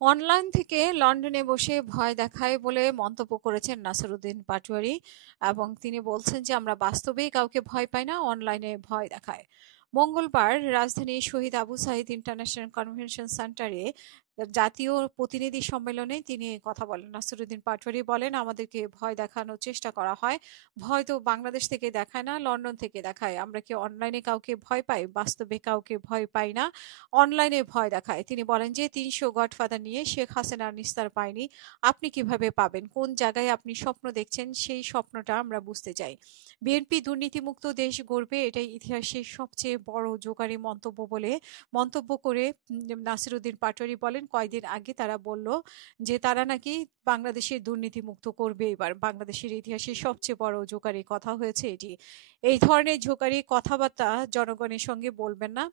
Online থেকে লন্ডনে বসে ভয় দেখায় বলে মন্তব্য করেছেন নাসিরুদ্দিন পাটোয়ারি এবং তিনি বলছেন যে আমরা বাস্তবেই কাউকে ভয় পাই না, অনলাইনে ভয় দেখায়। মঙ্গলবার রাজধানীর শহীদ আবু সাঈদ ইন্টারন্যাশনাল কনভেনশন সেন্টারে জাতীয় প্রতিনিধি সম্মেলনে তিনি এই কথা বলেন। নাসিরুদ্দিন পাটোয়ারি বলেন, আমাদেরকে ভয় দেখানোর চেষ্টা করা হয়। ভয় তো বাংলাদেশ থেকে দেখায় না, লন্ডন থেকে দেখায়। আমরা কি অনলাইনে কাউকে ভয় পাই? বাস্তবে কাউকে ভয় পাই না, অনলাইনে ভয় দেখায়। তিনি বলেন যে ৩০০ গডফাদার নিয়ে শেখ হাসিনার নিস্তার পায়নি। আপনি কিভাবে পাবেন? কোন জায়গায় আপনি স্বপ্ন দেখছেন? সেই স্বপ্নটা আমরা বুঝতে চাই। বিএনপি দুর্নীতিমুক্ত দেশ গড়বে, এটাই ইতিহাসের সবচেয়ে বড় জোগাড়ি মন্তব্য বলে মন্তব্য করে নাসিরুদ্দিন পাটোয়ারি বলেন, কয়েকদিন আগে তারা বলল যে তারা নাকি বাংলাদেশের দুর্নীতিমুক্ত করবে এবার। বাংলাদেশের ইতিহাসের সবচেয়ে বড় জোগাড়ি কথা হয়েছে এটি। এই ধরনের জোগাড়ি কথাবার্তা জনগণের সঙ্গে বলবেন না।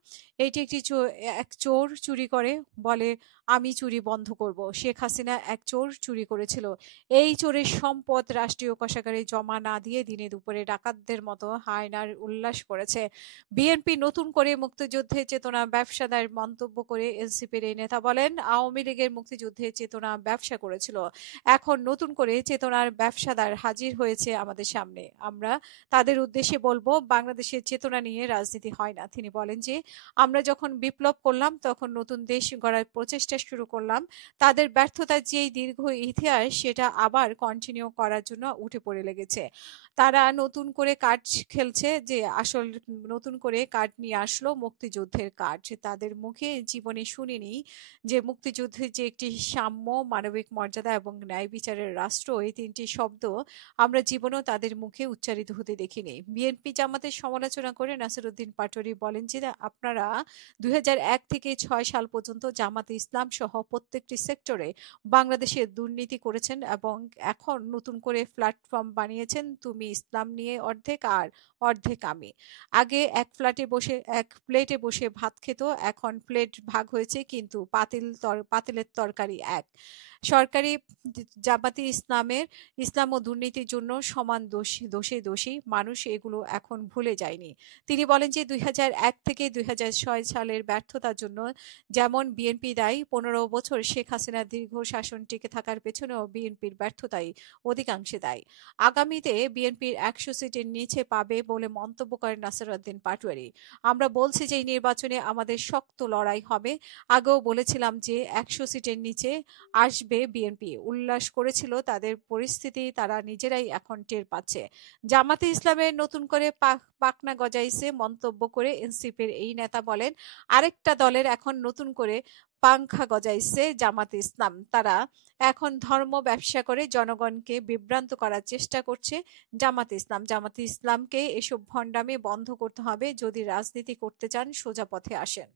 এইটি একটি এক চোর চুরি করে বলে আমি চুরি বন্ধ করব। শেখ হাসিনা এক চোর চুরি করেছিল। এই চোরের সম্পদ রাষ্ট্রীয় কোষাগারে জমা না দিয়ে দিনে দুপুরে ডাকাতদের মতো হায়নার উল্লাস করেছে। বিএনপি নতুন করে মুক্তিযুদ্ধের চেতনা ব্যবসাদার মন্তব্য করে এনসিপির এই নেতা বলেন, আওয়ামী লীগের মুক্তিযুদ্ধের চেতনা ব্যবসা করেছিল, এখন নতুন করে চেতনার ব্যবসাদার হাজির হয়েছে আমাদের সামনে। আমরা তাদের উদ্দেশ্যে বলবো, বাংলাদেশের চেতনা নিয়ে রাজনীতি হয় না। তিনি বলেন যে আমরা যখন বিপ্লব করলাম তখন নতুন দেশ গড়ার প্রচেষ্টা শুরু করলাম। তাদের ব্যর্থতার যে দীর্ঘ ইতিহাস সেটা আবার কন্টিনিউ করার জন্য উঠে পড়ে লেগেছে। তারা নতুন করে কার্ড খেলছে, যে আসল নতুন করে কার্ড নিয়ে আসলো মুক্তিযুদ্ধের কার্ড। তাদের মুখে জীবনে শুনিনি যে মুক্তিযুদ্ধের যে একটি সাম্য, মানবিক মর্যাদা এবং ন্যায় বিচারের রাষ্ট্র, এই তিনটি শব্দ আমরা জীবনেও তাদের মুখে উচ্চারিত হতে দেখিনি। বিএনপি জামাতের সমালোচনা করে নাসিরুদ্দিন পাটোয়ারি বলেন যে আপনারা ২০০১ থেকে ৬ সাল পর্যন্ত জামাতে ইসলাম সহ প্রত্যেকটি সেক্টরে বাংলাদেশে দুর্নীতি করেছেন এবং এখন নতুন করে প্ল্যাটফর্ম বানিয়েছেন, তুমি ইসলাম নিয়ে অর্ধেক আর অর্ধেক আমি। আগে এক প্লেটে বসে ভাত খেত, এখন প্লেট ভাগ হয়েছে কিন্তু পাতিলের তরকারি এক। সরকারি জামাতে ইসলাম ও দুর্নীতির জন্য সমান দোষে দোষী মানুষ, এগুলো এখন ভুলে যায়নি। তিনি বলেন যে ২০০১ থেকে ২০০৬ সালের ব্যর্থতার জন্য যেমন বিএনপি দায়ী, ১৫ বছর শেখ হাসিনার দীর্ঘ শাসন টিকে থাকার পেছনেও বিএনপির ব্যর্থতাই অধিকাংশে দায়ী। আগামীতে বিএনপির ১০০ সিটের নিচে পাবে বলে মন্তব্য করেন নাসিরুদ্দিন পাটোয়ারি। আমরা বলছি যে এই নির্বাচনে আমাদের শক্ত লড়াই হবে। আগেও বলেছিলাম যে ১০০ সিটের নিচে আসবে বিএনপি। উল্লাস করেছিল তাদের পরিস্থিতি তারা নিজেরাই এখন টের পাচ্ছে। জামাতে ইসলামের নতুন করে পাখনা গজাইছে মন্তব্য করে এনসিপির এই নেতা বলেন, আরেকটা দলের এখন নতুন করে পাংখা গজাইছে জামাতে ইসলাম। তারা এখন ধর্ম ব্যবসা করে জনগণকে বিভ্রান্ত করার চেষ্টা করছে জামাতে ইসলাম। জামাতে ইসলামকে এসব ভণ্ডামি বন্ধ করতে হবে। যদি রাজনীতি করতে চান সোজা পথে আসেন।